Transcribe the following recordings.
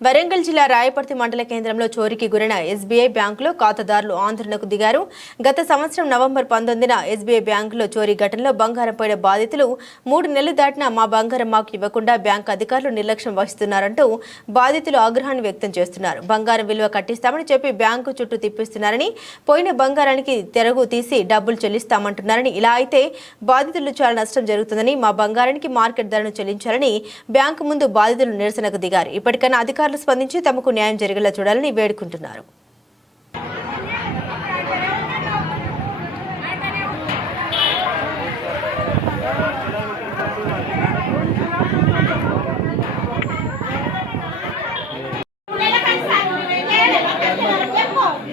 వరంగల్ జిల్లా రాయపర్తి మండల కేంద్రంలో చోరీకి గురైన ఎస్బీఐ బ్యాంకులో ఖాతాదారులు ఆందోళనకు దిగారు. గత సంవత్సరం నవంబర్ పంతొమ్మిదిన ఎస్బీఐ బ్యాంకులో చోరీ ఘటనలో బంగారం పోయిన బాధితులు మూడు నెలలు దాటినా మా బంగారం మాకు ఇవ్వకుండా బ్యాంకు అధికారులు నిర్లక్ష్యం వహిస్తున్నారంటూ బాధితులు ఆగ్రహాన్ని వ్యక్తం చేస్తున్నారు. బంగారం విలువ కట్టిస్తామని చెప్పి బ్యాంకు చుట్టూ తిప్పిస్తున్నారని పోయిన బంగారానికి తెరగు తీసి డబ్బులు చెల్లిస్తామంటున్నారని ఇలా అయితే బాధితులు చాలా నష్టం జరుగుతుందని మా బంగారానికి మార్కెట్ ధరను చెల్లించాలని బ్యాంకు ముందు బాధితులు నిరసనకు దిగారు. ఇప్పటికైనా అధికారులు స్పందించి తమకు న్యాయం జరిగేలా చూడాలని వేడుకుంటున్నారు.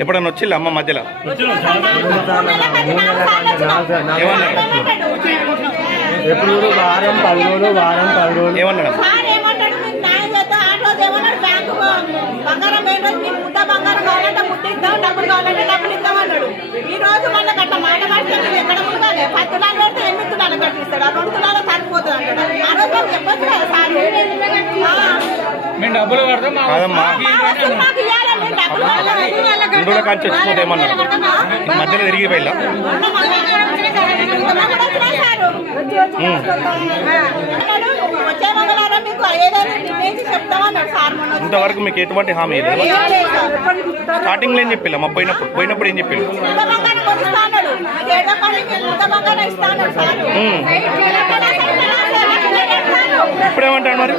ఎప్పుడన్నా వచ్చిల్లా అమ్మ మధ్యలో? ఎప్పుడు వారం పది రోజులు వారం పది రోజులు. ఏమన్నాడు సార్ ఏమంటాడు మీకు న్యాయం చేద్దాం ఆ రోజు ఏమన్నాడు బ్యాంకు బంగారం పోయిన రోజు మీకు ముద్ద బంగారం కావాలంటే ముట్టిద్దాం డబ్బులు కావాలంటే డబ్బులు ఇద్దాం అన్నాడు. ఈ రోజు మళ్ళీ అట్లా మాట నువ్వు ఎక్కడ ముడగాలి పది తులాలు పెడితే ఎనిమిది తులాలు కట్టిస్తాడు? ఆ రెండు తులాలు సరిపోతుంది అంటాడు. ఆ రోజు మాకు చెప్పొచ్చు కదా సార్? ఆ, మేము డబ్బులు కడతాం మా కాదమ్మా మా వస్తువులు మాకు ఇవ్వాలి మేము డబ్బులు కావాలి. ఇందులో కాంచి వచ్చిపోతే ఏమన్నాడు ఈ మధ్యలో తిరిగి పోయిల్లా వచ్చే మంగళవారం మీకు ఏదైనా నిర్ణయించి చెప్తామన్నాడు సార్ మొన్న. ఇంతవరకు మీకు ఎటువంటి హామీ లేదు. ఏం లేదు సార్. స్టార్టింగ్లో ఏం చెప్పిల్లా? మా పోయినప్పుడు పోయినప్పుడు ఏం చెప్పిల్లు. ఇప్పుడు ఏమంటాడు మరి?